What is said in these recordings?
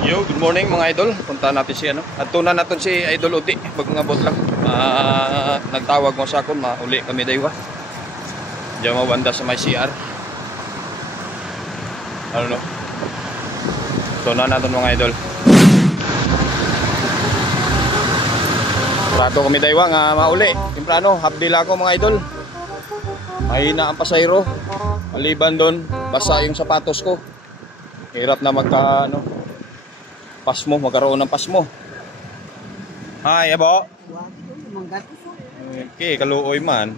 Yo, good morning mga idol. Punta natin si ano. At tunan natin si Idol Udi. Pag ngabot lang. Nagtawag mo sa akon, mauli kami daywa. Diyan mabanda sa may CR. Ano no? Tunan natin mga idol. Prato kami daywa nga mauli. Temprano, hapdil ako mga idol. Mahina ang pasayro. Maliban doon, basa yung sapatos ko. Hirap na magka ano, pasmo, magkaroon ng pasmo. Hi, abo. Okay, kaluoy man.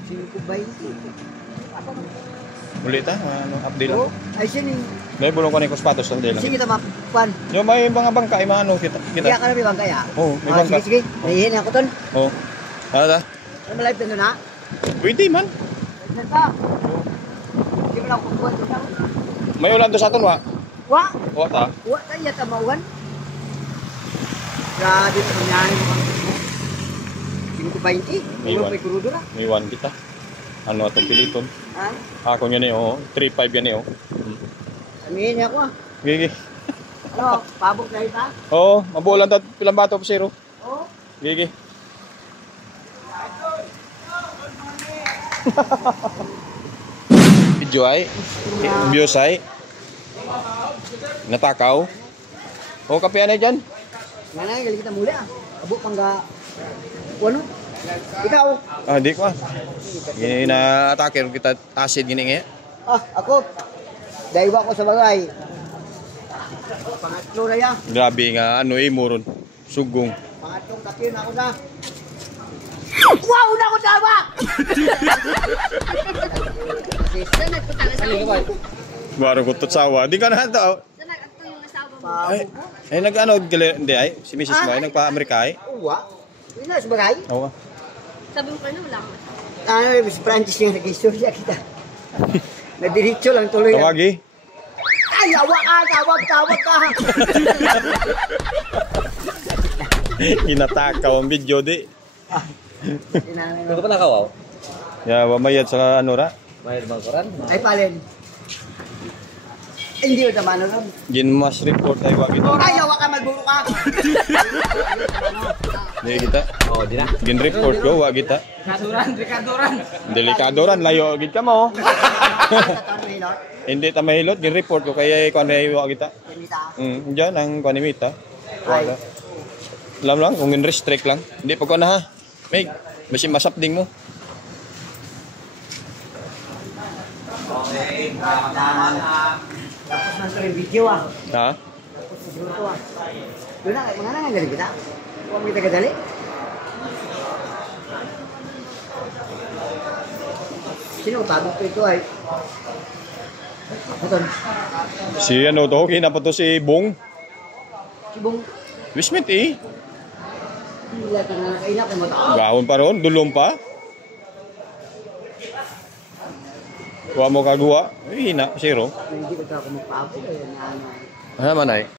Ulit ha, ano, update lang. Ay, sini. May bulong ko na yung sapatos lang din lang. Sige, tamakpan. Yung may mga bangka, may ano, kita. Kaya ka na may bangka ya? Oo, may bangka. Sige, sige. Nahihin ako ton. Oo. Ano ta? Ano malive na na? Pwede man. Saan ka? Hindi mo lang kukuha doon. May ulan doon sa atin, wa? Wa? Wa ta? Wa tayo tamawan. Grabe ito nangyari mo kang 5.20. May Ulo one. may kurudo na. May 1 kita. Ano atong piliton? Ha? Ako yun eh, oh. 3.5 yan eh, oh. Sabihin niya ako ah. Gigi. Ano, pabok na ita? Oo, mabulan ta pilang bato pa zero. Oo. Gigi. Video ay. Views ay. Natakaw. O, kape na dyan. Nga na, galing kita muli ah. Abo pangga. Ano? Ikaw? Ah, di ko ah. Gini na atake kita acid gini nga. Ah, ako. Daiwa ko sa bagay. Pangatlo na yan. Grabe nga ano muron. Sugong. Pangatlong kape na ako na. Wow, una ko tama! Baro ko sawa. Di ka na to. Ay nag-ano hindi ay si Mrs. Mo ay nagpa-Amerika ay. Uwa? Hindi na sa bagay? Oo. Sabi mo kayo na wala ko. Miss Francis yung nag-istorya kita. Nadiritso lang tuloy. Tawagi. Ay, tawag ka! Inatakaw ang video di. Ano pa nakawaw? Ya, mayad sa ano ra? Mayad bang koran? Ay, palin. Hindi mo naman ano. Gin mas report ay wag ito. Ay, awa ka, magburo ka! Di kita. Oh, di na. Gin report ko wag kita. Rikaduran! Delikado ran layo gid ka mo. Hindi ta mahilot gin report ko kaya kuan ay wag kita. Diyan ang kuanimita. Wala. Alam lang kung restrict lang. Hindi pa ko na ha. May basi masapding mo. Okay, Tapos nang tuloy video ah. Ha? Tapos siguro to ah. Doon na, mga nang galing kita. Huwag kita kadali. Sino tabok ko ito ay? Ako ton. Si ano to, kinapa to si Bong. Sibong. Wismit eh. Hindi ka na nakainap mo to. Gahon pa ron, dulong pa. Wa mo kagua, hina, zero. Hindi ko ito ako magpapo. Ano man ay?